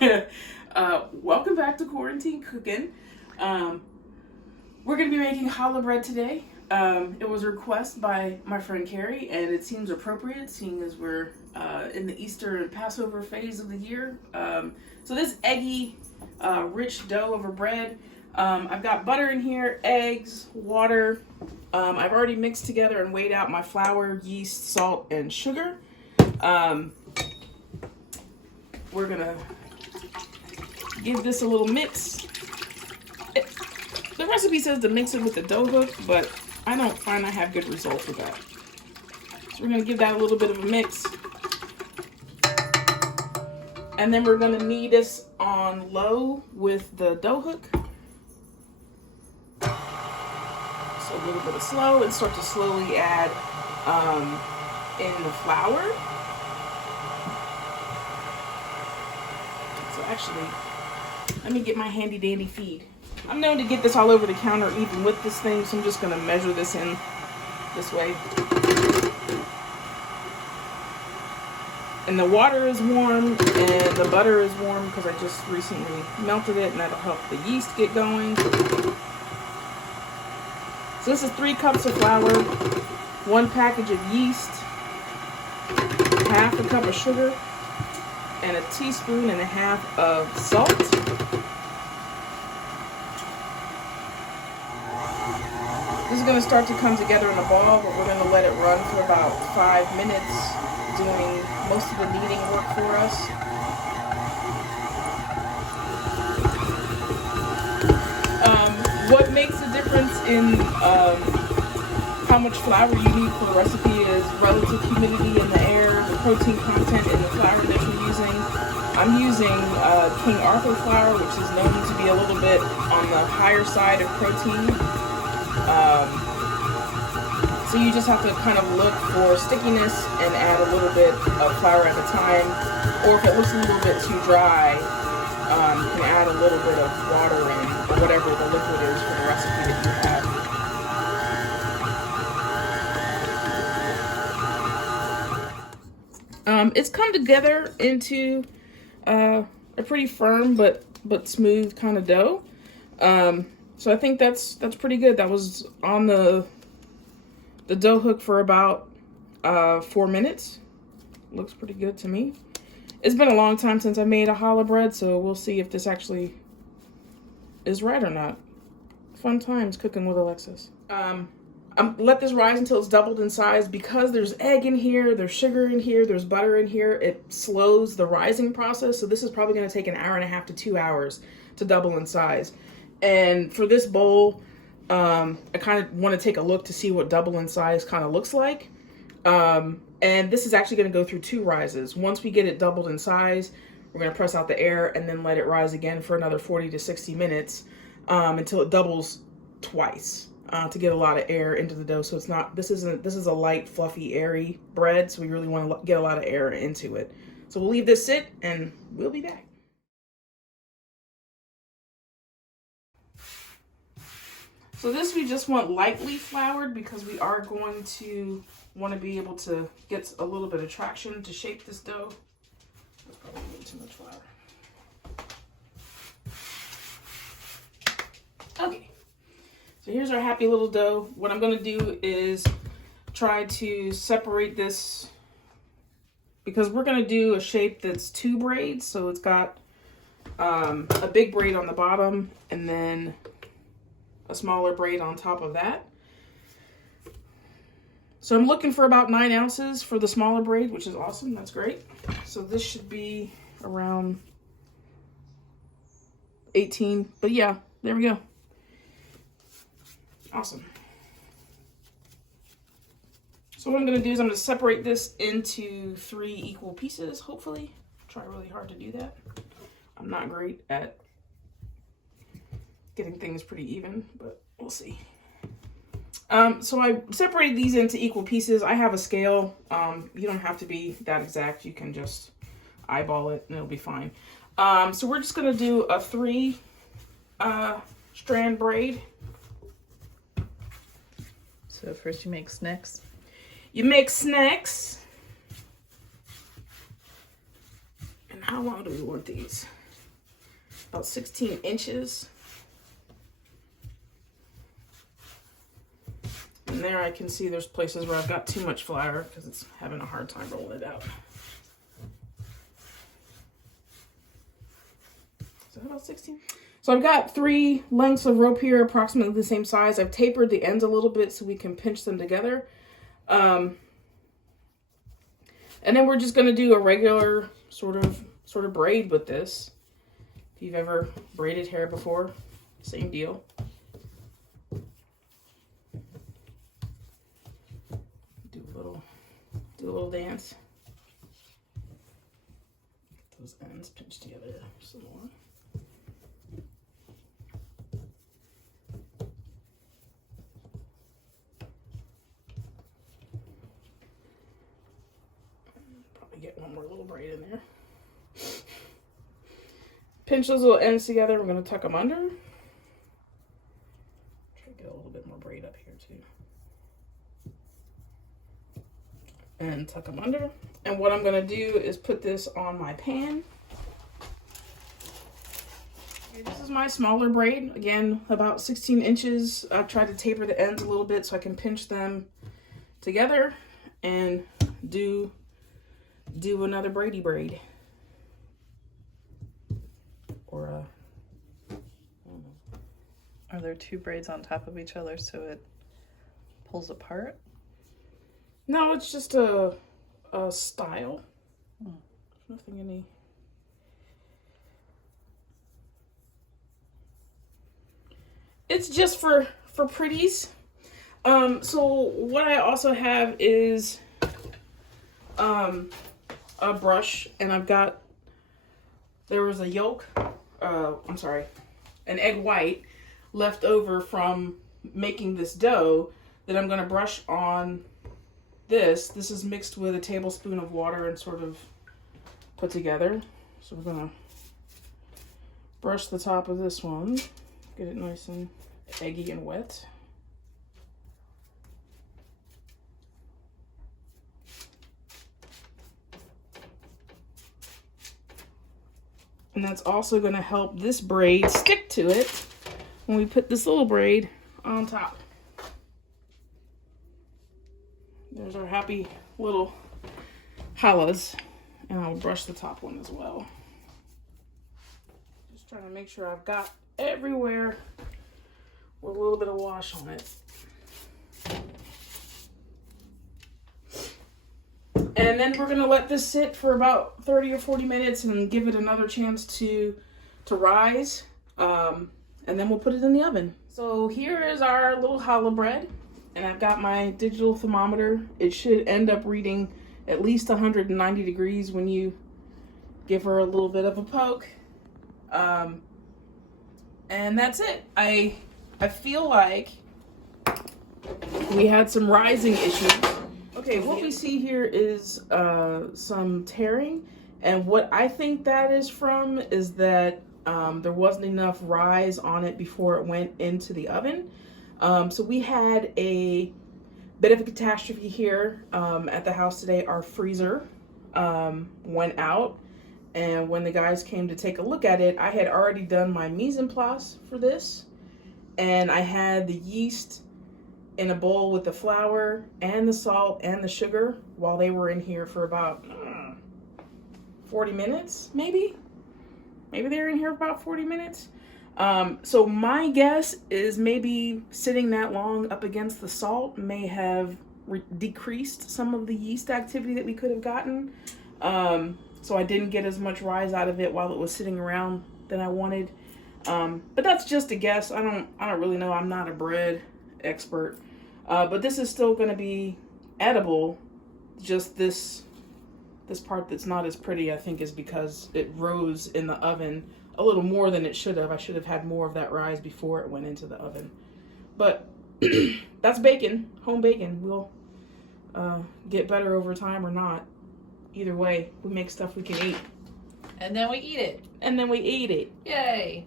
Welcome back to Quarantine Cooking. We're going to be making challah bread today. It was a request by my friend Carrie, and it seems appropriate seeing as we're in the Easter and Passover phase of the year. So this eggy, rich dough of a bread. I've got butter in here, eggs, water. I've already mixed together and weighed out my flour, yeast, salt, and sugar. We're going to give this a little mix. The recipe says to mix it with the dough hook, but I don't find I have good results with that. So we're going to give that a little bit of a mix. And then we're going to knead this on low with the dough hook. So a little bit of slow, and start to slowly add in the flour. So actually, let me get my handy dandy feed. I'm known to get this all over the counter even with this thing, so I'm just going to measure this in this way. And the water is warm and the butter is warm because I just recently melted it, and that'll help the yeast get going. So this is 3 cups of flour, 1 package of yeast, half a cup of sugar, and a teaspoon and a half of salt. This is going to start to come together in a ball, but we're going to let it run for about 5 minutes, doing most of the kneading work for us. What makes a difference in how much flour you need for the recipe is relative humidity in the air, the protein content in the flour that you're using. I'm using King Arthur flour, which is known to be a little bit on the higher side of protein. So you just have to kind of look for stickiness and add a little bit of flour at a time. Or if it looks a little bit too dry, you can add a little bit of water in, or whatever the liquid is for the recipe that you have. It's come together into a pretty firm but smooth kind of dough. So I think that's pretty good. That was on the dough hook for about 4 minutes. Looks pretty good to me. It's been a long time since I made a challah bread, so we'll see if this actually is right or not. Fun times cooking with Alexis. Let this rise until it's doubled in size. Because there's egg in here, there's sugar in here, there's butter in here, it slows the rising process. So this is probably going to take 1.5 hours to 2 hours to double in size. And for this bowl, I kind of want to take a look to see what double in size kind of looks like. And this is actually going to go through 2 rises. Once we get it doubled in size, we're going to press out the air and then let it rise again for another 40 to 60 minutes until it doubles twice to get a lot of air into the dough. So it's not, this is a light, fluffy, airy bread. So we really want to get a lot of air into it. So we'll leave this sit and we'll be back. So this we just want lightly floured because we are going to want to be able to get a little bit of traction to shape this dough. That's probably way too much flour. Okay, so here's our happy little dough. What I'm going to do is try to separate this because we're going to do a shape that's 2 braids. So it's got a big braid on the bottom and then a smaller braid on top of that. So I'm looking for about 9 ounces for the smaller braid, which is awesome. That's great. So this should be around 18, but yeah, there we go. Awesome. So what I'm going to do is I'm going to separate this into 3 equal pieces, hopefully. Try really hard to do that. I'm not great at getting things pretty even, but we'll see. So I separated these into equal pieces. I have a scale. You don't have to be that exact. You can just eyeball it and it'll be fine. So we're just going to do a 3 strand braid. So first you make snacks. You make snacks. And how long do we want these? about 16 inches. And there I can see there's places where I've got too much flour because it's having a hard time rolling it out. Is that about 16? So I've got 3 lengths of rope here, approximately the same size. I've tapered the ends a little bit so we can pinch them together. And then we're just going to do a regular sort of braid with this. If you've ever braided hair before, same deal. Do a little dance. Get those ends pinched together some more. Get one more little braid in there. Pinch those little ends together. We're going to tuck them under. Try to get a little bit more braid up here too. And tuck them under. And what I'm going to do is put this on my pan. Okay, this is my smaller braid. Again, about 16 inches. I've tried to taper the ends a little bit so I can pinch them together and do another Brady braid. Or Are there 2 braids on top of each other so it pulls apart? No, it's just a style. Nothing any. It's just for pretties. So what I also have is a brush, and there was a yolk, an egg white left over from making this dough that I'm going to brush on this. This is mixed with a tablespoon of water and sort of put together. So we're going to brush the top of this one, get it nice and eggy and wet. And that's also going to help this braid stick to it when we put this little braid on top. There's our happy little challahs. And I'll brush the top one as well. Just trying to make sure I've got everywhere with a little bit of wash on it. And then we're going to let this sit for about 30 or 40 minutes and give it another chance to rise. And then we'll put it in the oven. So here is our little challah bread. And I've got my digital thermometer. It should end up reading at least 190 degrees when you give her a little bit of a poke. And that's it. I feel like we had some rising issues. Okay, what we see here is some tearing, and what I think that is from is that there wasn't enough rise on it before it went into the oven. So we had a bit of a catastrophe here at the house today. Our freezer went out, and when the guys came to take a look at it, I had already done my mise en place for this, and I had the yeast in a bowl with the flour and the salt and the sugar while they were in here for about 40 minutes, maybe they were in here about 40 minutes. So my guess is maybe sitting that long up against the salt may have decreased some of the yeast activity that we could have gotten. So I didn't get as much rise out of it while it was sitting around than I wanted. But that's just a guess. I don't really know. I'm not a bread expert. But this is still going to be edible. Just this part that's not as pretty, I think, is because it rose in the oven a little more than it should have. I should have had more of that rise before it went into the oven. But that's bacon, home bacon. We'll get better over time or not. Either way, we make stuff we can eat. And then we eat it. And then we eat it. Yay.